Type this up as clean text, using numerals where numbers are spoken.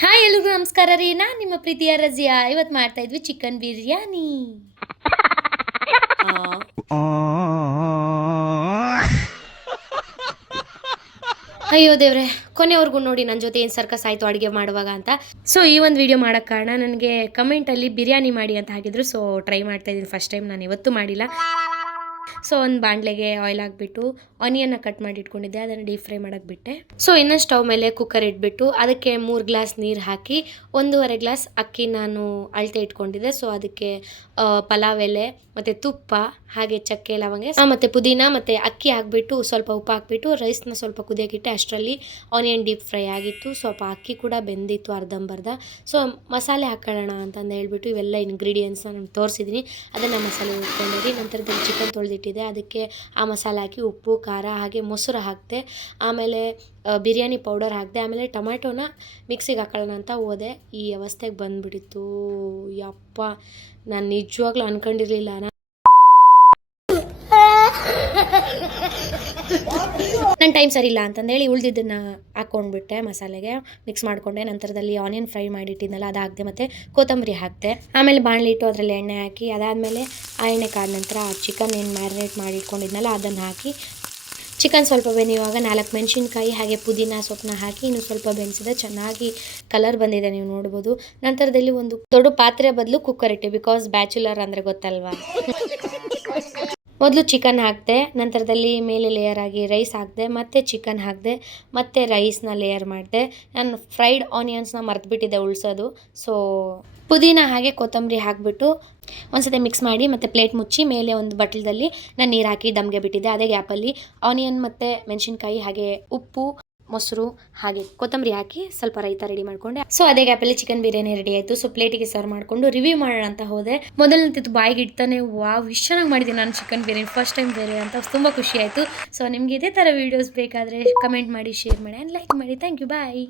Hi ಎಲ್ರಿಗೂ ನಮಸ್ಕಾರ ರೀ. ನಾನು ನಿಮ್ಮ ಪ್ರೀತಿಯ ರಜಿಯಾ. ಇವತ್ತು ಮಾಡ್ತಾ ಇದ್ವಿ ಚಿಕನ್ ಬಿರಿಯಾನಿ. ಅಯ್ಯೋ ದೇವ್ರೆ, ಕೊನೆವರೆಗೂ ನೋಡಿ ನನ್ನ ಜೊತೆ ಏನು ಸರ್ಕಸ್ ಆಯಿತು ಅಡುಗೆ ಮಾಡುವಾಗ ಅಂತ. ಸೊ ಈ ಒಂದು ವಿಡಿಯೋ ಮಾಡೋಕ್ಕೆ ಕಾರಣ ನನಗೆ ಕಮೆಂಟಲ್ಲಿ ಬಿರಿಯಾನಿ ಮಾಡಿ ಅಂತ ಹಾಕಿದ್ರು. ಸೊ ಟ್ರೈ ಮಾಡ್ತಾ ಇದ್ದೀನಿ. ಫಸ್ಟ್ ಟೈಮ್ ನಾನು ಇವತ್ತು ಮಾಡಿಲ್ಲ. ಸೊ ಒಂದು ಬಾಣಲೆಗೆ ಆಯಿಲ್ ಹಾಕ್ಬಿಟ್ಟು ಆನಿಯನ್ನ ಕಟ್ ಮಾಡಿ ಇಟ್ಕೊಂಡಿದ್ದೆ, ಅದನ್ನು ಡೀಪ್ ಫ್ರೈ ಮಾಡೋಕ್ಕೆ ಬಿಟ್ಟೆ. ಸೊ ಇನ್ನೊಂದು ಸ್ಟವ್ ಮೇಲೆ ಕುಕ್ಕರ್ ಇಟ್ಬಿಟ್ಟು ಅದಕ್ಕೆ 3 ಗ್ಲಾಸ್ ನೀರು ಹಾಕಿ 1.5 ಗ್ಲಾಸ್ ಅಕ್ಕಿ ನಾನು ಅಳತೆ ಇಟ್ಕೊಂಡಿದ್ದೆ. ಸೊ ಅದಕ್ಕೆ ಪಲಾವ್ ಎಲೆ ಮತ್ತು ತುಪ್ಪ ಹಾಗೆ ಚಕ್ಕೆ ಲವಂಗೆ ಮತ್ತು ಪುದೀನ ಮತ್ತು ಅಕ್ಕಿ ಹಾಕ್ಬಿಟ್ಟು ಸ್ವಲ್ಪ ಉಪ್ಪು ಹಾಕ್ಬಿಟ್ಟು ರೈಸ್ನ ಸ್ವಲ್ಪ ಕುದಿಯೋಕ್ಕಿಟ್ಟೆ. ಅಷ್ಟರಲ್ಲಿ ಆನಿಯನ್ ಡೀಪ್ ಫ್ರೈ ಆಗಿತ್ತು, ಸ್ವಲ್ಪ ಅಕ್ಕಿ ಕೂಡ ಬೆಂದಿತ್ತು ಅರ್ಧಂಬರ್ಧ. ಸೊ ಮಸಾಲೆ ಹಾಕೊಳ್ಳೋಣ ಅಂತಂದು ಹೇಳ್ಬಿಟ್ಟು ಇವೆಲ್ಲ ಇಂಗ್ರೀಡಿಯೆಂಟ್ಸ್ನ ನಾನು ತೋರಿಸಿದ್ದೀನಿ. ಅದನ್ನು ಮಸಾಲೆ ಹುಡ್ಕೊಂಡಿರಿ. ನಂತರದಲ್ಲಿ ಚಿಕನ್ ತೊಳೆದಿಟ್ಟಿದೆ, ಅದಕ್ಕೆ ಆ ಮಸಾಲೆ ಹಾಕಿ ಉಪ್ಪು ಖಾರ ಹಾಗೆ ಮೊಸರು ಹಾಕಿದೆ. ಆಮೇಲೆ ಬಿರಿಯಾನಿ ಪೌಡರ್ ಹಾಕಿದೆ. ಆಮೇಲೆ ಟೊಮ್ಯಾಟೋನ ಮಿಕ್ಸಿಗೆ ಹಾಕೊಳ್ಳೋಣ ಅಂತ ಹೋದೆ, ಈ ಅವಸ್ಥೆಗೆ ಬಂದುಬಿಟ್ಟಿತ್ತು. ಯಪ್ಪ, ನಾನು ನಿಜವಾಗ್ಲೂ ಅಂದ್ಕೊಂಡಿರಲಿಲ್ಲ. ನನ್ನ ಟೈಮ್ ಸರಿ ಇಲ್ಲ ಅಂತಂದೇಳಿ ಉಳಿದಿದ್ದನ್ನು ಹಾಕ್ಕೊಂಡ್ಬಿಟ್ಟೆ, ಮಸಾಲೆಗೆ ಮಿಕ್ಸ್ ಮಾಡಿಕೊಂಡೆ. ನಂತರದಲ್ಲಿ ಆನಿಯನ್ ಫ್ರೈ ಮಾಡಿಟ್ಟಿದ್ನಲ್ಲ ಅದು ಹಾಕಿದೆ, ಮತ್ತು ಕೊತ್ತಂಬರಿ ಹಾಕಿದೆ. ಆಮೇಲೆ ಬಾಣಲಿ ಇಟ್ಟು ಅದರಲ್ಲಿ ಎಣ್ಣೆ ಹಾಕಿ, ಅದಾದಮೇಲೆ ಆ ಎಣ್ಣೆ ಕಾದ ನಂತರ ಆ ಚಿಕನ್ ಏನು ಮ್ಯಾರಿನೇಟ್ ಮಾಡಿ ಇಟ್ಕೊಂಡಿದ್ನಲ್ಲ ಅದನ್ನು ಹಾಕಿ ಚಿಕನ್ ಸ್ವಲ್ಪ ಬೆನೆಯುವಾಗ 4 ಮೆಣಸಿನ್ಕಾಯಿ ಹಾಗೆ ಪುದೀನ ಸೊಪ್ಪನ್ನ ಹಾಕಿ ಇನ್ನೂ ಸ್ವಲ್ಪ ಬೆಳೆಸಿದೆ. ಚೆನ್ನಾಗಿ ಕಲರ್ ಬಂದಿದೆ, ನೀವು ನೋಡ್ಬೋದು. ನಂತರದಲ್ಲಿ ಒಂದು ದೊಡ್ಡ ಪಾತ್ರೆ ಬದಲು ಕುಕ್ಕರ್ ಇಟ್ಟೆ, ಬಿಕಾಸ್ ಬ್ಯಾಚುಲರ್ ಅಂದರೆ ಗೊತ್ತಲ್ವಾ. ಮೊದಲು ಚಿಕನ್ ಹಾಕಿದೆ, ನಂತರದಲ್ಲಿ ಮೇಲೆ ಲೇಯರ್ ಆಗಿ ರೈಸ್ ಹಾಕಿದೆ, ಮತ್ತು ಚಿಕನ್ ಹಾಕಿದೆ, ಮತ್ತು ರೈಸ್ನ ಲೇಯರ್ ಮಾಡಿದೆ. ನಾನು ಫ್ರೈಡ್ ಆನಿಯನ್ಸ್ನ ಮರೆತುಬಿಟ್ಟಿದ್ದೆ ಉಳಿಸೋದು. ಸೊ ಪುದೀನ ಹಾಗೆ ಕೊತ್ತಂಬರಿ ಹಾಕಿಬಿಟ್ಟು ಒಂದ್ಸತಿ ಮಿಕ್ಸ್ ಮಾಡಿ ಮತ್ತು ಪ್ಲೇಟ್ ಮುಚ್ಚಿ ಮೇಲೆ ಒಂದು ಬಟ್ಲದಲ್ಲಿ ನಾನು ನೀರು ಹಾಕಿ ದಮ್ಗೆ ಬಿಟ್ಟಿದ್ದೆ. ಅದೇ ಗ್ಯಾಪಲ್ಲಿ ಆನಿಯನ್ ಮತ್ತು ಮೆಣಸಿನ್ಕಾಯಿ ಹಾಗೆ ಉಪ್ಪು ಮೊಸರು ಹಾಗೆ ಕೊತ್ತಂಬರಿ ಹಾಕಿ ಸ್ವಲ್ಪ ರೈತ ರೆಡಿ ಮಾಡಿಕೊಂಡೆ. ಸೊ ಅದೇ ಗ್ಯಾಪಲ್ಲಿ ಚಿಕನ್ ಬಿರಿಯಾನಿ ರೆಡಿ ಆಯಿತು. ಸೊ ಪ್ಲೇಟಿಗೆ ಸರ್ವ್ ಮಾಡಿಕೊಂಡು ರಿವ್ಯೂ ಮಾಡೋಣ ಅಂತ ಹೋದೆ. ಮೊದಲಂತಿತ್ತು ಬಾಯಿಗೆ ಇಡ್ತಾನೆ, ವಾವ್ ಇಷ್ಟು ಚೆನ್ನಾಗಿ ಮಾಡಿದ್ದೀನಿ ನಾನು ಚಿಕನ್ ಬಿರಿಯಾನಿ, ಫಸ್ಟ್ ಟೈಮ್ ಬೇರೆ ಅಂತ ತುಂಬ ಖುಷಿ ಆಯಿತು. ಸೊ ನಿಮಗೆ ಇದೇ ಥರ ವೀಡಿಯೋಸ್ ಬೇಕಾದರೆ ಕಮೆಂಟ್ ಮಾಡಿ, ಶೇರ್ ಮಾಡಿ ಆ್ಯಂಡ್ ಲೈಕ್ ಮಾಡಿ. Thank you, bye.